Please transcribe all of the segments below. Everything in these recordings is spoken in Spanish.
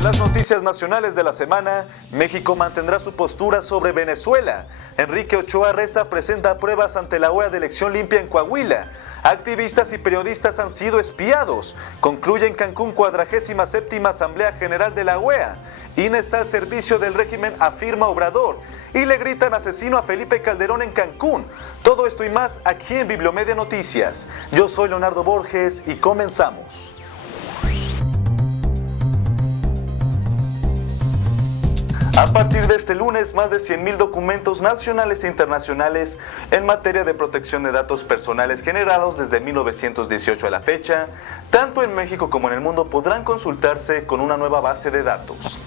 En las noticias nacionales de la semana, México mantendrá su postura sobre Venezuela. Enrique Ochoa Reza presenta pruebas ante la OEA de elección limpia en Coahuila. Activistas y periodistas han sido espiados. Concluye en Cancún 47ª Asamblea General de la OEA. INE está al servicio del régimen, afirma Obrador. Y le gritan asesino a Felipe Calderón en Cancún. Todo esto y más aquí en Bibliomedia Noticias. Yo soy Leonardo Borges y comenzamos. A partir de este lunes, más de 100,000 documentos nacionales e internacionales en materia de protección de datos personales generados desde 1918 a la fecha, tanto en México como en el mundo, podrán consultarse con una nueva base de datos.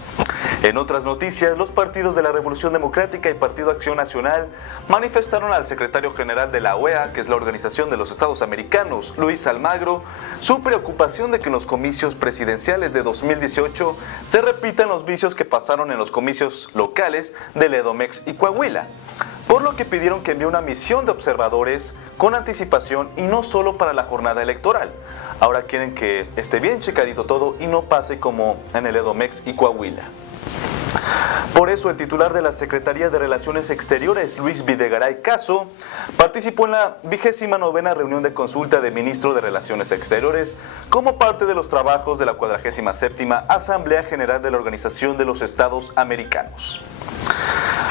En otras noticias, los partidos de la Revolución Democrática y Partido Acción Nacional manifestaron al secretario general de la OEA, que es la Organización de los Estados Americanos, Luis Almagro, su preocupación de que en los comicios presidenciales de 2018 se repitan los vicios que pasaron en los comicios locales del Edomex y Coahuila, por lo que pidieron que envíe una misión de observadores con anticipación y no solo para la jornada electoral. Ahora quieren que esté bien checadito todo y no pase como en el Edomex y Coahuila. Por eso el titular de la Secretaría de Relaciones Exteriores, Luis Videgaray Caso, participó en la 29ª reunión de consulta de ministro de Relaciones Exteriores como parte de los trabajos de la 47ª Asamblea General de la Organización de los Estados Americanos.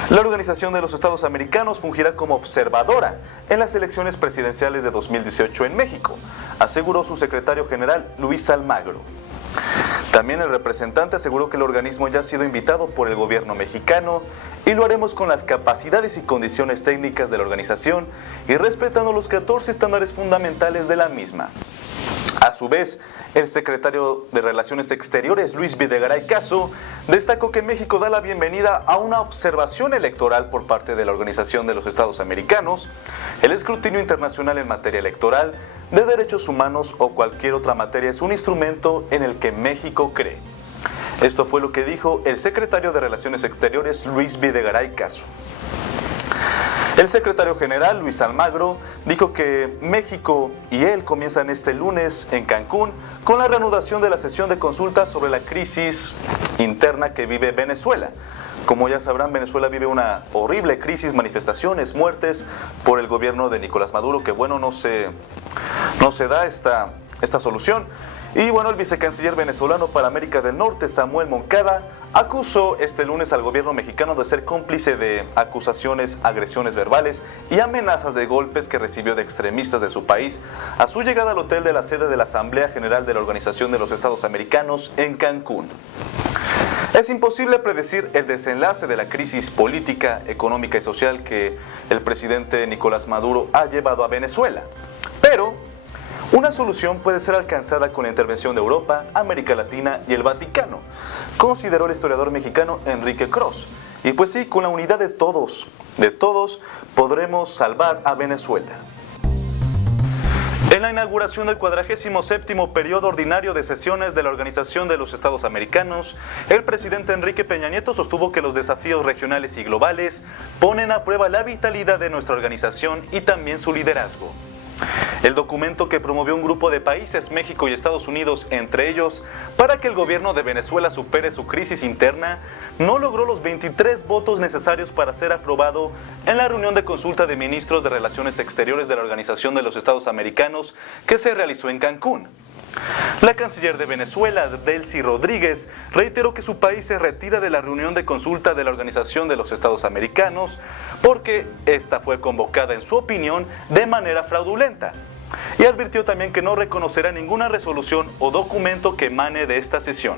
La Organización de los Estados Americanos fungirá como observadora en las elecciones presidenciales de 2018 en México, aseguró su secretario general Luis Almagro. También el representante aseguró que el organismo ya ha sido invitado por el gobierno mexicano y lo haremos con las capacidades y condiciones técnicas de la organización y respetando los 14 estándares fundamentales de la misma. A su vez, el secretario de Relaciones Exteriores, Luis Videgaray Caso, destacó que México da la bienvenida a una observación electoral por parte de la Organización de los Estados Americanos, el escrutinio internacional en materia electoral, de derechos humanos o cualquier otra materia es un instrumento en el que México cree. Esto fue lo que dijo el secretario de Relaciones Exteriores, Luis Videgaray Caso. El secretario general, Luis Almagro, dijo que México y él comienzan este lunes en Cancún con la reanudación de la sesión de consulta sobre la crisis interna que vive Venezuela. Como ya sabrán, Venezuela vive una horrible crisis, manifestaciones, muertes por el gobierno de Nicolás Maduro, que bueno, no se da esta solución. Y bueno, el vicecanciller venezolano para América del Norte, Samuel Moncada, acusó este lunes al gobierno mexicano de ser cómplice de acusaciones, agresiones verbales y amenazas de golpes que recibió de extremistas de su país a su llegada al hotel de la sede de la Asamblea General de la Organización de los Estados Americanos en Cancún. Es imposible predecir el desenlace de la crisis política, económica y social que el presidente Nicolás Maduro ha llevado a Venezuela, pero una solución puede ser alcanzada con la intervención de Europa, América Latina y el Vaticano, consideró el historiador mexicano Enrique Cross. Y pues sí, con la unidad de todos podremos salvar a Venezuela. En la inauguración del 47º periodo ordinario de sesiones de la Organización de los Estados Americanos, el presidente Enrique Peña Nieto sostuvo que los desafíos regionales y globales ponen a prueba la vitalidad de nuestra organización y también su liderazgo. El documento que promovió un grupo de países, México y Estados Unidos, entre ellos, para que el gobierno de Venezuela supere su crisis interna, no logró los 23 votos necesarios para ser aprobado en la reunión de consulta de ministros de Relaciones Exteriores de la Organización de los Estados Americanos que se realizó en Cancún. La canciller de Venezuela, Delcy Rodríguez, reiteró que su país se retira de la reunión de consulta de la Organización de los Estados Americanos porque esta fue convocada, en su opinión, de manera fraudulenta. Y advirtió también que no reconocerá ninguna resolución o documento que emane de esta sesión.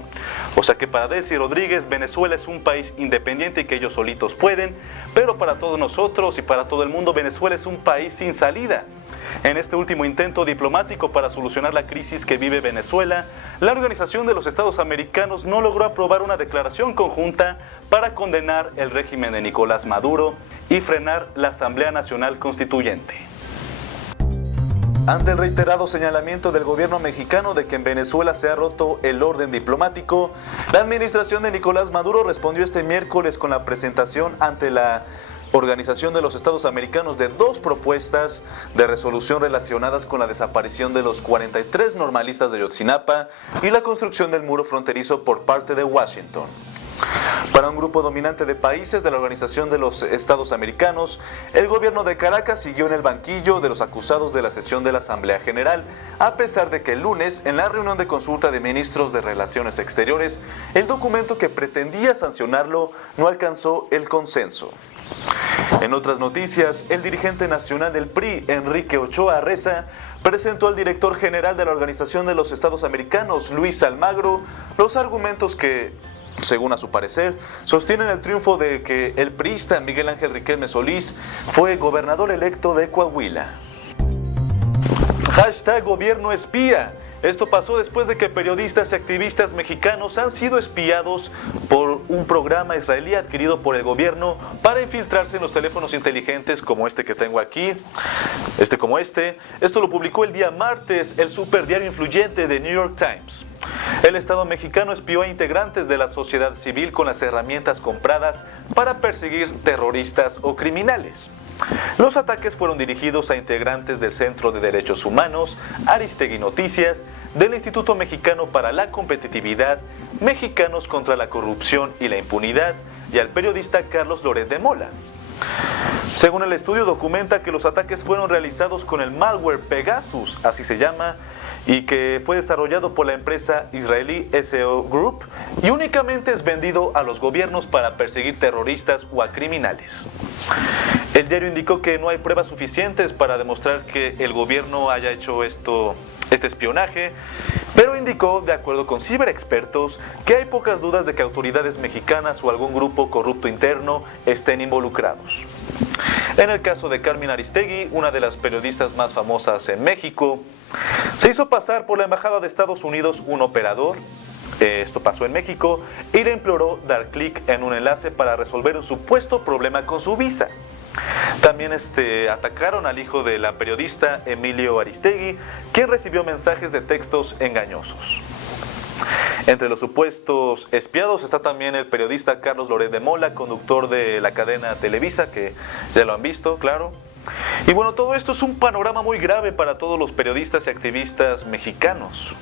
O sea que para Delcy Rodríguez, Venezuela es un país independiente y que ellos solitos pueden, pero para todos nosotros y para todo el mundo, Venezuela es un país sin salida. En este último intento diplomático para solucionar la crisis que vive Venezuela, la Organización de los Estados Americanos no logró aprobar una declaración conjunta para condenar el régimen de Nicolás Maduro y frenar la Asamblea Nacional Constituyente. Ante el reiterado señalamiento del gobierno mexicano de que en Venezuela se ha roto el orden diplomático, la administración de Nicolás Maduro respondió este miércoles con la presentación ante la Organización de los Estados Americanos de 2 propuestas de resolución relacionadas con la desaparición de los 43 normalistas de Ayotzinapa y la construcción del muro fronterizo por parte de Washington. Para un grupo dominante de países de la Organización de los Estados Americanos, el gobierno de Caracas siguió en el banquillo de los acusados de la sesión de la Asamblea General, a pesar de que el lunes, en la reunión de consulta de ministros de Relaciones Exteriores, el documento que pretendía sancionarlo no alcanzó el consenso. En otras noticias, el dirigente nacional del PRI, Enrique Ochoa Reza, presentó al director general de la Organización de los Estados Americanos, Luis Almagro, los argumentos que, según a su parecer, sostienen el triunfo de que el priista Miguel Ángel Riquelme Solís fue gobernador electo de Coahuila. #Gobierno espía. Esto pasó después de que periodistas y activistas mexicanos han sido espiados por un programa israelí adquirido por el gobierno para infiltrarse en los teléfonos inteligentes como este que tengo aquí, Esto lo publicó el día martes el superdiario influyente de New York Times. El Estado mexicano espió a integrantes de la sociedad civil con las herramientas compradas para perseguir terroristas o criminales. Los ataques fueron dirigidos a integrantes del Centro de Derechos Humanos, Aristegui Noticias, del Instituto Mexicano para la Competitividad, Mexicanos contra la Corrupción y la Impunidad y al periodista Carlos Loret de Mola. Según el estudio, documenta que los ataques fueron realizados con el malware Pegasus, así se llama, y que fue desarrollado por la empresa israelí SEO Group y únicamente es vendido a los gobiernos para perseguir terroristas o a criminales. El diario indicó que no hay pruebas suficientes para demostrar que el gobierno haya hecho este espionaje, pero indicó, de acuerdo con ciberexpertos, que hay pocas dudas de que autoridades mexicanas o algún grupo corrupto interno estén involucrados. En el caso de Carmen Aristegui, una de las periodistas más famosas en México, se hizo pasar por la Embajada de Estados Unidos un operador, esto pasó en México, y le imploró dar clic en un enlace para resolver un supuesto problema con su visa. También atacaron al hijo de la periodista Emilio Aristegui, quien recibió mensajes de textos engañosos. Entre los supuestos espiados está también el periodista Carlos Loret de Mola, conductor de la cadena Televisa, que ya lo han visto, claro. Y bueno, todo esto es un panorama muy grave para todos los periodistas y activistas mexicanos.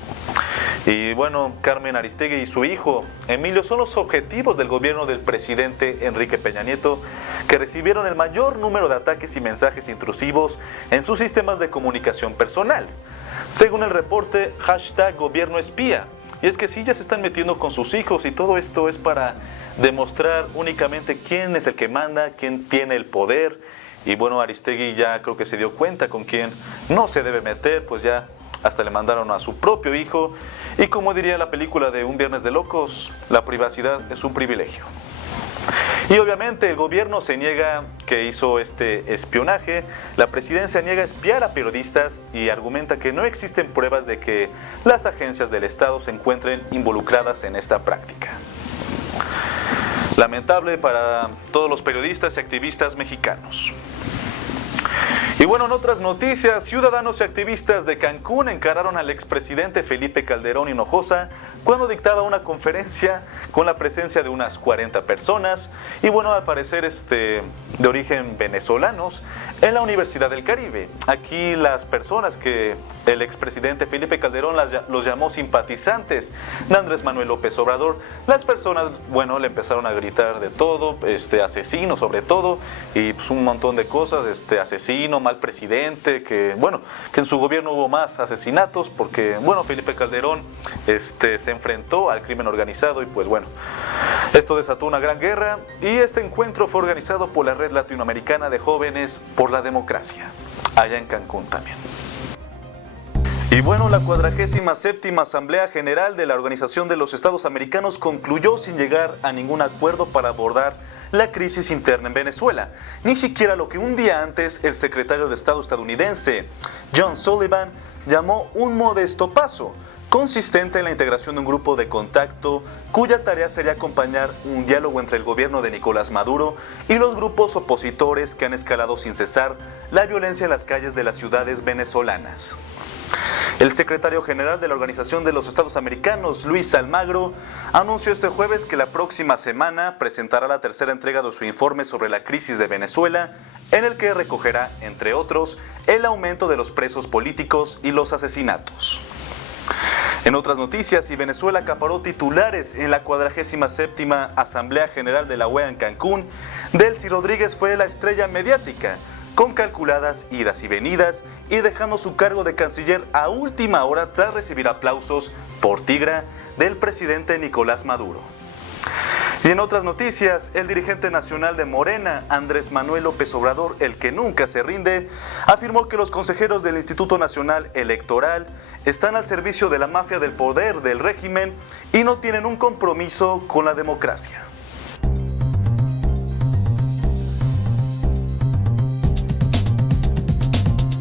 Y bueno, Carmen Aristegui y su hijo Emilio son los objetivos del gobierno del presidente Enrique Peña Nieto, que recibieron el mayor número de ataques y mensajes intrusivos en sus sistemas de comunicación personal. Según el reporte #Gobierno espía. Y es que sí, ya se están metiendo con sus hijos y todo esto es para demostrar únicamente quién es el que manda, quién tiene el poder. Y bueno, Aristegui ya creo que se dio cuenta con quién no se debe meter, pues ya hasta le mandaron a su propio hijo. Y como diría la película de Un Viernes de Locos, la privacidad es un privilegio. Y obviamente el gobierno se niega que hizo este espionaje, la presidencia niega espiar a periodistas y argumenta que no existen pruebas de que las agencias del Estado se encuentren involucradas en esta práctica. Lamentable para todos los periodistas y activistas mexicanos. Y bueno, en otras noticias, ciudadanos y activistas de Cancún encararon al expresidente Felipe Calderón Hinojosa cuando dictaba una conferencia con la presencia de unas 40 personas y bueno, al parecer de origen venezolanos en la Universidad del Caribe. Aquí las personas que el expresidente Felipe Calderón los llamó simpatizantes de Andrés Manuel López Obrador, las personas, bueno, le empezaron a gritar de todo, asesino sobre todo, y pues un montón de cosas, asesino, mal presidente, que bueno, que en su gobierno hubo más asesinatos porque, bueno, Felipe Calderón se enfrentó al crimen organizado y pues bueno, esto desató una gran guerra y este encuentro fue organizado por la Red Latinoamericana de Jóvenes por la Democracia, allá en Cancún también. Y bueno, la 47ª Asamblea General de la Organización de los Estados Americanos concluyó sin llegar a ningún acuerdo para abordar la crisis interna en Venezuela, ni siquiera lo que un día antes el secretario de Estado estadounidense, John Sullivan, llamó un modesto paso, consistente en la integración de un grupo de contacto cuya tarea sería acompañar un diálogo entre el gobierno de Nicolás Maduro y los grupos opositores que han escalado sin cesar la violencia en las calles de las ciudades venezolanas. El secretario general de la Organización de los Estados Americanos, Luis Almagro, anunció este jueves que la próxima semana presentará la tercera entrega de su informe sobre la crisis de Venezuela, en el que recogerá, entre otros, el aumento de los presos políticos y los asesinatos. En otras noticias, y Venezuela acaparó titulares en la 47ª Asamblea General de la OEA en Cancún, Delcy Rodríguez fue la estrella mediática, con calculadas idas y venidas, y dejando su cargo de canciller a última hora tras recibir aplausos por tigra del presidente Nicolás Maduro. Y en otras noticias, el dirigente nacional de Morena, Andrés Manuel López Obrador, el que nunca se rinde, afirmó que los consejeros del Instituto Nacional Electoral están al servicio de la mafia del poder del régimen y no tienen un compromiso con la democracia.